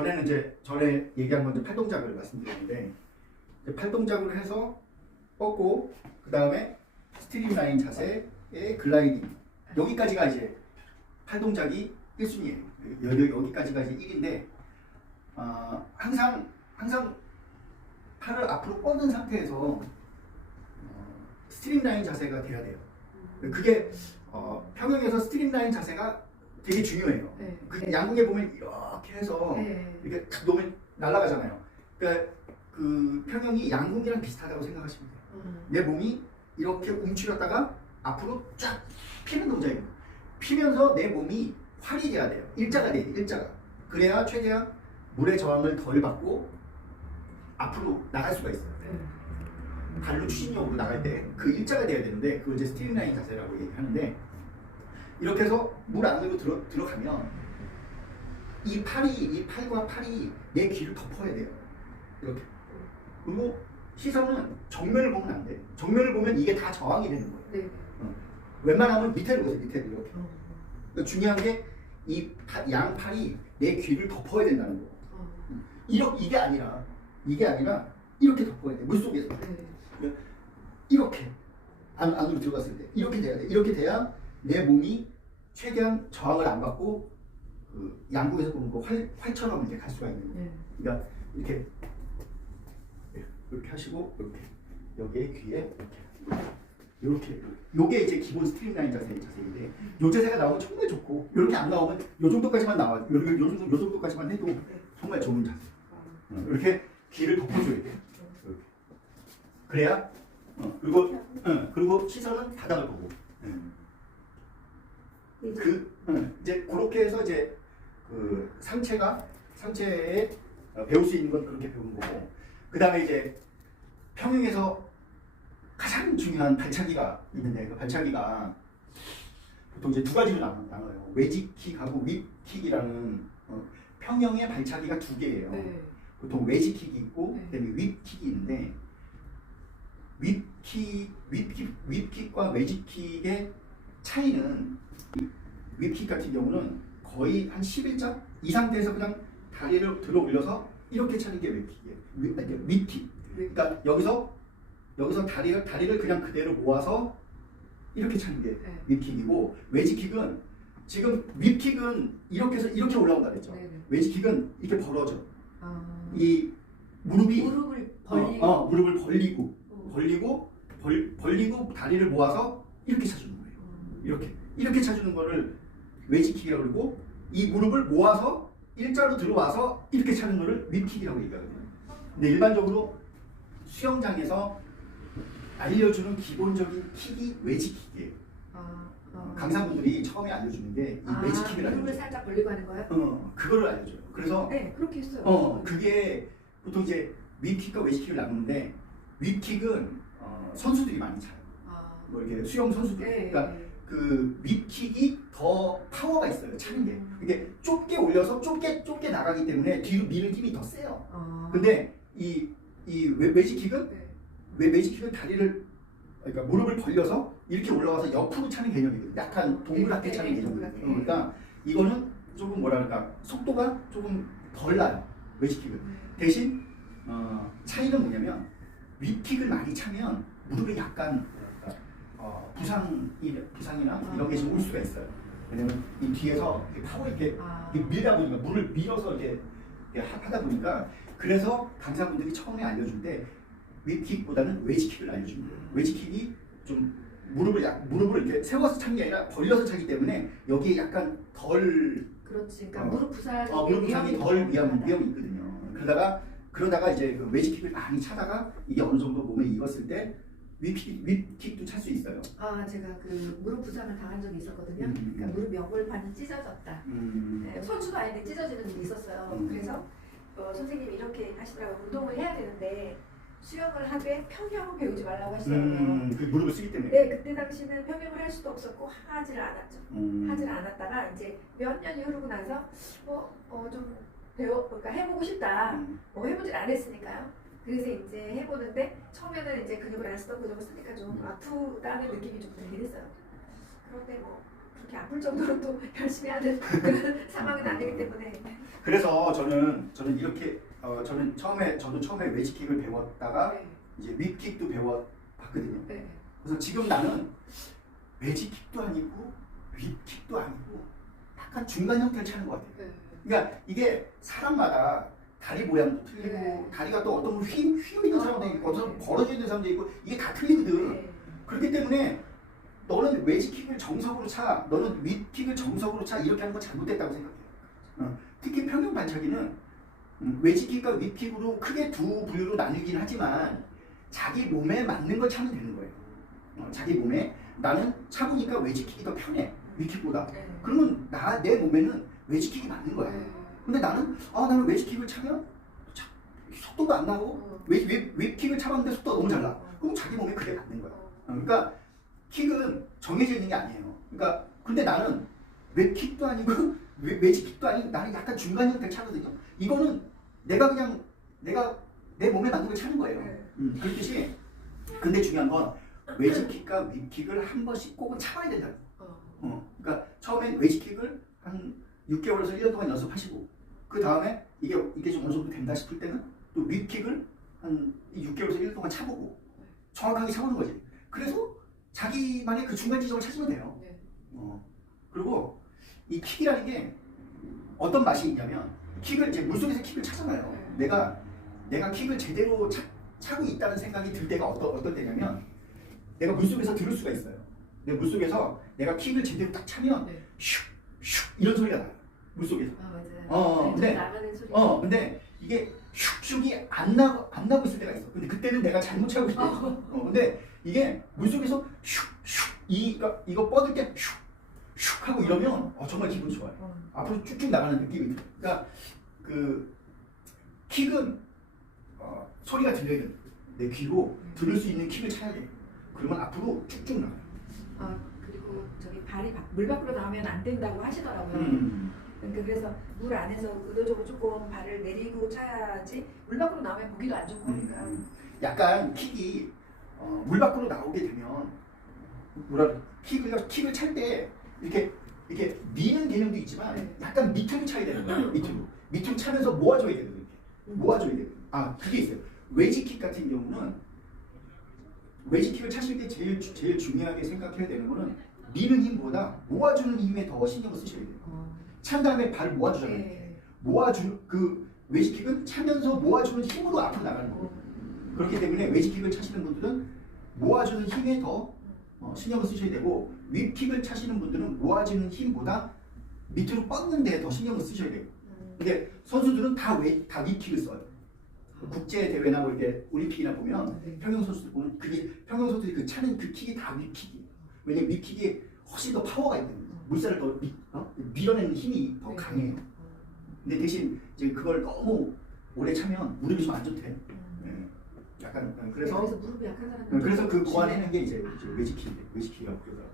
전에는 이제 전에 얘기한 건 이제 팔동작을 말씀드렸는데 이제 팔동작으로 해서 뻗고 그 다음에 스트림라인 자세의 글라이딩 여기까지가 이제 팔동작이 1순위예요. 여기까지가 이제 1인데 항상 팔을 앞으로 뻗은 상태에서 스트림라인 자세가 돼야 돼요. 그게 평형에서 스트림라인 자세가 되게 중요해요. 네. 그 양궁에 보면 이렇게 해서 이렇게 탁 놓으면 날아가잖아요. 그러니까 그 평형이 양궁이랑 비슷하다고 생각하시면 돼요. 내 몸이 이렇게 움츠렸다가 앞으로 쫙 피는 동작이에요. 피면서 내 몸이 활이 돼야 돼요. 일자가 돼야 돼요. 일자가. 그래야 최대한 물의 저항을 덜 받고 앞으로 나갈 수가 있어요. 발로 추진력으로 나갈 때 그 일자가 돼야 되는데 그걸 이제 스트림라인 자세라고 얘기하는데 이렇게 해서 물 안으로 들어가면 이 팔과 팔이 내 귀를 덮어야 돼요. 이렇게. 그리고 시선은 정면을 보면 안 돼. 정면을 보면 이게 다 저항이 되는 거예요. 네. 웬만하면 밑에를 보세요. 밑에를 이렇게. 그러니까 중요한 게 이 양팔이 내 귀를 덮어야 된다는 거예요. 이게 아니라 이렇게 덮어야 돼. 물속에서. 네. 이렇게 안으로 들어갔을 때 이렇게 돼야 돼. 이렇게 돼야 내 몸이 최대한 저항을 안 받고 그 양궁에서 보는 그 활처럼 이제 갈 수가 있는 거예요. 그러니까 이렇게 하시고 이렇게 여기에 귀에 이렇게 요게 이제 기본 스트림라인 자세인데 요 자세가 나오면 정말 좋고 이렇게 안 나오면 요 정도까지만 나와요. 요 정도까지만 해도 정말 좋은 자세. 이렇게 귀를 덮어줘야 돼요. 그래야 그리고 시선은 바닥을 보고 이제 그렇게 해서 이제 그 상체에 배울 수 있는 건 그렇게 배우는 거고 그 다음에 이제 평형에서 가장 중요한 발차기가 있는데 그 발차기가 보통 이제 두 가지로 나눠요. 외지킥하고 윗킥이라는 평형의 발차기가 두 개예요. 네. 보통 외지킥이 있고 그다음에 윗킥이 있는데 윗킥과 외지킥의 차이는 윗킥 같은 경우는 거의 한 11점? 이 상태에서 그냥 다리를 들어 올려서 이렇게 차는 게 윗킥이에요. 윗킥. 그러니까 여기서 다리를 그냥 그대로 모아서 이렇게 차는 게 윗킥이고 외지킥은 지금 윗킥은 이렇게 해서 이렇게 올라온다 그랬죠. 외지킥은 이렇게 벌어져. 이 무릎을 벌리고 다리를 모아서 이렇게 차주는 거예요. 이렇게 차주는 거를 외지킥이라고 그러고 이 무릎을 모아서 일자로 들어와서 이렇게 차는 거를 윗킥이라고 얘기하거든요. 근데 일반적으로 수영장에서 알려주는 기본적인 킥이 외지킥이에요. 강사분들이 처음에 알려주는 게 이 외지킥을 알려줘요. 무릎을 살짝 벌리고 하는 거예요? 그거를 알려줘요. 그래서 네, 그렇게 했어요. 그게 보통 이제 윗킥과 외지킥을 나누는데 윗킥은 선수들이 많이 차요. 뭐 이렇게 수영 선수들. 그러니까 그 윗킥이 더 파워가 있어요. 차는 게. 이게 좁게 올려서 좁게 나가기 때문에 뒤로 미는 힘이 더 세요. 근데 이 외지킥은 다리를 그러니까 무릎을 벌려서 이렇게 올라와서 옆으로 차는 개념이거든요. 약간 동그랗게 차는 개념이거든요. 그러니까 이거는 조금 뭐랄까 속도가 조금 덜 나요. 외지킥은. 대신 차이는 뭐냐면 윗킥을 많이 차면 무릎에 약간 부상이나 이런 게 좀 올 수가 있어요. 왜냐면 이 뒤에서 파워 이렇게 밀다 보니까 물을 밀어서 이렇게 하다 보니까 그래서 강사분들이 처음에 알려줄 때 윗킥보다는 외지킥을 알려주는 거예요. 외지킥이 좀 무릎을 이렇게 세워서 차는 게 아니라 벌려서 차기 때문에 여기에 약간 덜 그렇지. 그러니까 무릎 부상이 덜 위험이 있거든요. 그러다가 이제 그 외지킥을 많이 차다가 이게 어느 정도 몸에 익었을 때 윗킥도 찰 수 있어요. 제가 그 무릎 부상을 당한 적이 있었거든요. 그러니까 무릎 연골판이 찢어졌다. 네, 선수도 아닌데 찢어지는 일이 있었어요. 그래서 선생님이 이렇게 하시더라고요. 운동을 해야 되는데 수영을 하되 평형을 배우지 말라고 하시더라고요. 그 무릎을 쓰기 때문에. 네, 그때 당시는 평형을 할 수도 없었고 하지를 않았죠. 하지를 않았다가 이제 몇 년이 흐르고 나서 좀 그러니까 해보고 싶다. 해보질 않았으니까요. 그래서 이제 해보는데 처음에는 이제 근육을 안 쓰던 근육을 쓰니까 좀 아프다는 느낌이 좀 들긴 했어요. 그런데 그렇게 아플 정도로 또 열심히 하는 그런 상황은 아니기 때문에. 그래서 저는 이렇게 저는 처음에 웨지킥을 배웠다가 네. 이제 윗킥도 배워봤거든요. 네. 그래서 지금 나는 웨지킥도 아니고 윗킥도 아니고 약간 중간 형태를 찾는 것 같아요. 네. 그러니까 이게 사람마다 다리 모양도 틀리고 네. 다리가 또 어떤 분 휘어 있는 사람도 있고 어떤 분 벌어져 있는 사람도 있고 이게 다 틀리거든. 네. 그렇기 때문에 너는 웨지킥을 정석으로 차, 너는 윗킥을 정석으로 차 이렇게 하는 건 잘못됐다고 생각해요. 특히 평균 반차기는 웨지킥과 윗킥으로 크게 두 부류로 나뉘긴 하지만 자기 몸에 맞는 걸 차면 되는 거예요. 자기 몸에 나는 차보니까 웨지킥이 더 편해 윗킥보다. 네. 그러면 내 몸에는 웨지킥이 맞는 거야. 네. 근데 나는 웨지킥을 차면 속도가 안 나고 윗킥을 차봤는데 속도가 너무 잘 나. 그럼 자기 몸에 그게 맞는 거야. 그러니까 킥은 정해져 있는 게 아니에요. 그러니까 근데 나는 웹킥도 아니고 웨지킥도 아니고 나는 약간 중간 형태를 차거든요. 이거는 내가 내 몸에 맞는 걸 차는 거예요. 그렇듯이 근데 중요한 건 웨지킥과 윗킥을 한 번씩 꼭은 차봐야 된다. 그러니까 처음엔 웨지킥을 한 6개월에서 1년 동안 연습하시고 그 다음에 이게 좀 어느 정도 된다 싶을 때는 또 윗킥을 한 6개월에서 1년 동안 차보고 정확하게 차보는 거지. 그래서 자기만의 그 중간 지점을 찾으면 돼요. 네. 그리고 이 킥이라는 게 어떤 맛이 있냐면 킥을 이제 물속에서 킥을 차잖아요. 내가 킥을 제대로 차고 있다는 생각이 들 때가 어떤 때냐면 내가 물속에서 들을 수가 있어요. 내가 물속에서 내가 킥을 제대로 딱 차면 네. 슉슉 이런 소리가 나요. 물속에서. 맞아요. 근데 나가는 소리. 근데 이게 슉슉이 안 나고 있을 때가 있어. 근데 그때는 내가 잘못 차고 있어요. 근데 이게 물속에서 슉슉 이거 뻗을 때 슉슉 하고 이러면 정말 기분이 좋아요. 앞으로 쭉쭉 나가는 느낌이 들어요. 그러니까 그 킥은 소리가 들려야 돼요. 내 귀로 들을 수 있는 킥을 차야 돼요. 그러면 앞으로 쭉쭉 나가요. 그리고 저기 발이 물 밖으로 나오면 안 된다고 하시더라고요. 그러니까 그래서 물 안에서 의도적으로 조금 발을 내리고 차야지 물 밖으로 나오면 보기도 안 좋고 하니까. 약간 킥이 물 밖으로 나오게 되면 킥을 찰 때 이렇게 미는 기능도 있지만 약간 밑으로 차야 되는 거예요. 밑으로 차면서 모아줘야 되거든요. 모아줘야 돼요. 그게 있어요. 웨지킥 같은 경우는 웨지킥을 차실 때 제일 중요하게 생각해야 되는 거는 미는 힘보다 모아주는 힘에 더 신경을 쓰셔야 돼요. 찬 다음에 발을 모아주잖아요. 그 웨지킥은 차면서 모아주는 힘으로 앞으로 나가는 거예요. 그렇기 때문에 웨지킥을 차시는 분들은 모아주는 힘에 더 신경을 쓰셔야 되고 윗킥을 차시는 분들은 모아지는 힘보다 밑으로 뻗는 데에 더 신경을 쓰셔야 돼요. 근데 선수들은 다 윗킥을 써요. 국제 대회나 뭐 이렇게 올림픽이나 보면 평영 선수들 보면 평영 선수들이 그 차는 그 킥이 다 윗킥이에요. 왜냐면 윗킥이 훨씬 더 파워가 있거든요. 물살을 더 밀어내는 힘이 더 강해요. 근데 대신 이제 그걸 너무 오래 차면 무릎이 좀 안 좋대. 약간 그래서 무릎이 약한 사람은 그래서 그 보완하는 게 이제 웨지킥이라고 그러더라고요.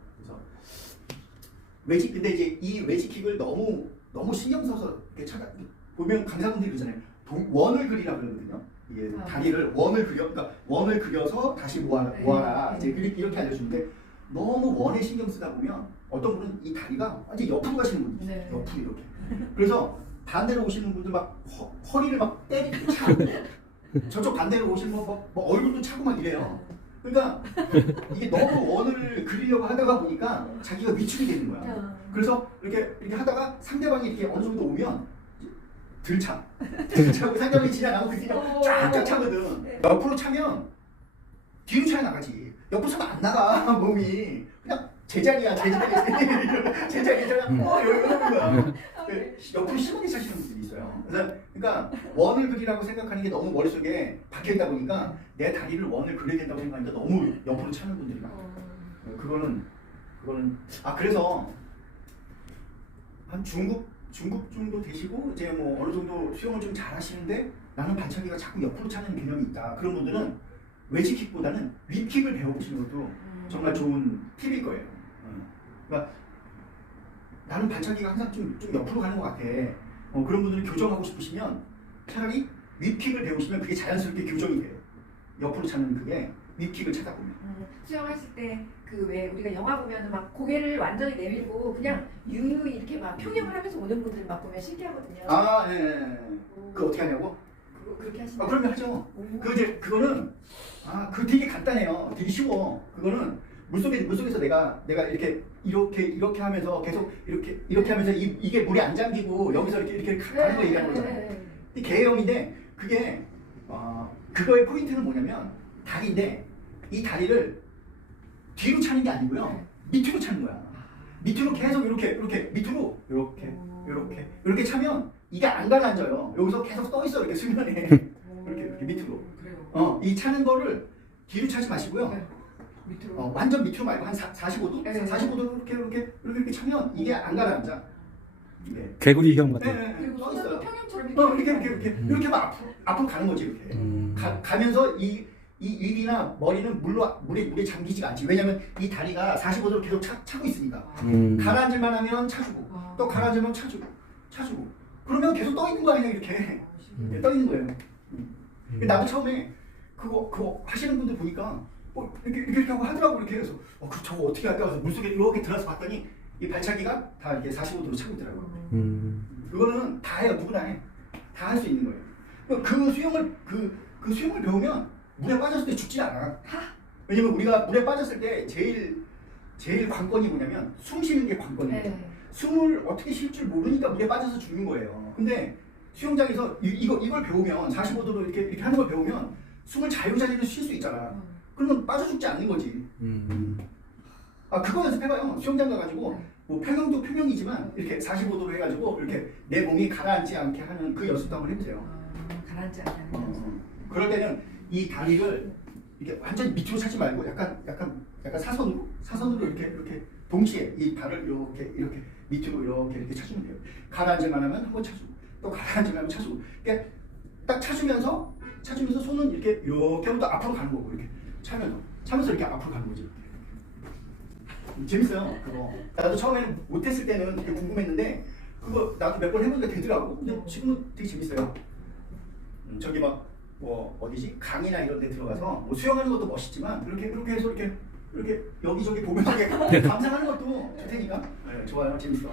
그래서 근데 이제 이 웨지킥을 너무 신경 써서 이렇게 보면 강사분들이 그러잖아요. 원을 그리라 그러거든요. 이게 다리를 원을 그려, 그러니까 원을 그려서 다시 모아라. 이제 이렇게 알려주는데 너무 원에 신경 쓰다 보면 어떤 분은 이 다리가 완전 옆으로 가시는 분이 있어요. 옆으로 이렇게. 그래서 반대로 오시는 분들 막 허리를 막 때리고 차고 저쪽 반대로 오시는 분 뭐 얼굴도 차고 막 이래요. 그러니까 이게 너무 원을 그리려고 하다가 보니까 자기가 위축이 되는 거야. 그래서 이렇게 하다가 상대방이 이렇게 어느 정도 오면 들차고 상대방이 지나가고 그 뒤로 쫙쫙 차거든. 옆으로 차면 뒤로 차야 나가지. 옆으로 차면 안 나가 몸이. 그냥 제자리야. 그냥 이러는 거야. 옆으로 심하게 차시는 분들이 있어요. 그러니까 원을 그리라고 생각하는 게 너무 머릿속에 박혀있다 보니까 내 다리를 원을 그려야 된다고 생각하니까 너무 옆으로 차는 분들이 많아요. 그거는 그래서 한 중급 정도 되시고 이제 뭐 어느 정도 수영을 좀 잘하시는데 나는 발차기가 자꾸 옆으로 차는 개념이 있다. 그런 분들은 웨지킥보다는 윗킥을 배워보시는 것도 정말 좋은 팁일 거예요. 그러니까 나는 발차기가 항상 좀 옆으로 가는 것 같아. 그런 분들은 교정하고 싶으시면 차라리 윗킥을 배우시면 그게 자연스럽게 교정이 돼요. 옆으로 차는 그게 윗킥을 찾아보면. 수영하실 때 그 왜 우리가 영화 보면은 막 고개를 완전히 내밀고 그냥 유유히 이렇게 막 평형을 하면서 오는 분들 막 보면 신기하거든요. 아, 예. 그거 어떻게 하냐고? 그거 그렇게 하시면. 그러면 하죠. 그거는 그거 되게 간단해요. 되게 쉬워. 그거는 물속에서 내가 이렇게 하면서 계속 이렇게 하면서 이게 물에 안 잠기고 여기서 이렇게 가는 거 얘기하는 거잖아요. 이 개념인데 그거의 포인트는 뭐냐면 다리인데 이 다리를 뒤로 차는 게 아니고요. 밑으로 차는 거야. 밑으로 계속 이렇게 밑으로 이렇게 차면 이게 안 가라앉아요. 여기서 계속 떠 있어 이렇게 수면에 이렇게 밑으로. 이 차는 거를 뒤로 차지 마시고요. 밑으로. 완전 밑으로 말고 한 45도? 45도 이렇게 차면 이게 안 가라앉아. 네. 개구리형 같은. 네. 그리고 떠 있어요. 평형처럼 이렇게 하면 앞으로 가는 거지 이렇게. 가면서 이 입이나 머리는 물에 잠기지가 않지. 왜냐면 이 다리가 45도로 계속 차고 있으니까. 가라앉을만 하면 차주고 또 가라앉으면 차주고 그러면 계속 떠 있는 거 아니야 이렇게. 떠 있는 거예요. 나도 처음에 그거 하시는 분들 보니까 이렇게 하고 하더라고. 이렇게 해서 저거 어떻게 할까 해서 물속에 이렇게 들어서 봤더니 이 발차기가 다 이렇게 45도로 차고 있더라고요. 그거는 다 해요. 누구나 해. 다 할 수 있는 거예요. 그 수영을 배우면 물에 빠졌을 때 죽지 않아. 왜냐면 우리가 물에 빠졌을 때 제일 관건이 뭐냐면 숨 쉬는 게 관건이에요. 숨을 어떻게 쉴 줄 모르니까 물에 빠져서 죽는 거예요. 근데 수영장에서 이걸 배우면 45도로 이렇게 하는 걸 배우면 숨을 자유자재로 쉴 수 있잖아. 그러면 빠져 죽지 않는 거지. 그거 연습해봐요. 수영장 가가지고 뭐 평형도 평형이지만 이렇게 45도로 해가지고 이렇게 내 몸이 가라앉지 않게 하는 그 연습도 한번 해보세요. 가라앉지 않게 하는 연습. 그럴 때는 이 다리를 이렇게 완전히 밑으로 차지 말고 약간 사선으로 이렇게 동시에 이 발을 이렇게 밑으로 이렇게 차주면 돼요. 가라앉을만 하면 한 번 차주고 또 가라앉을만 하면 차주고. 그러니까 딱 차주면서 손은 이렇게 하면서 앞으로 가는 거고 이렇게 차면서 이렇게 앞으로 가는 거지. 재밌어요 그거. 나도 처음에는 못했을 때는 되게 궁금했는데 그거 나도 몇 번 해보니까 되더라고. 근데 지금은 되게 재밌어요. 저기 막 뭐 어디지 강이나 이런 데 들어가서 뭐 수영하는 것도 멋있지만 이렇게 해서 이렇게 여기저기 보면서 감상하는 것도 좋다니까. 네, 좋아요. 재밌어.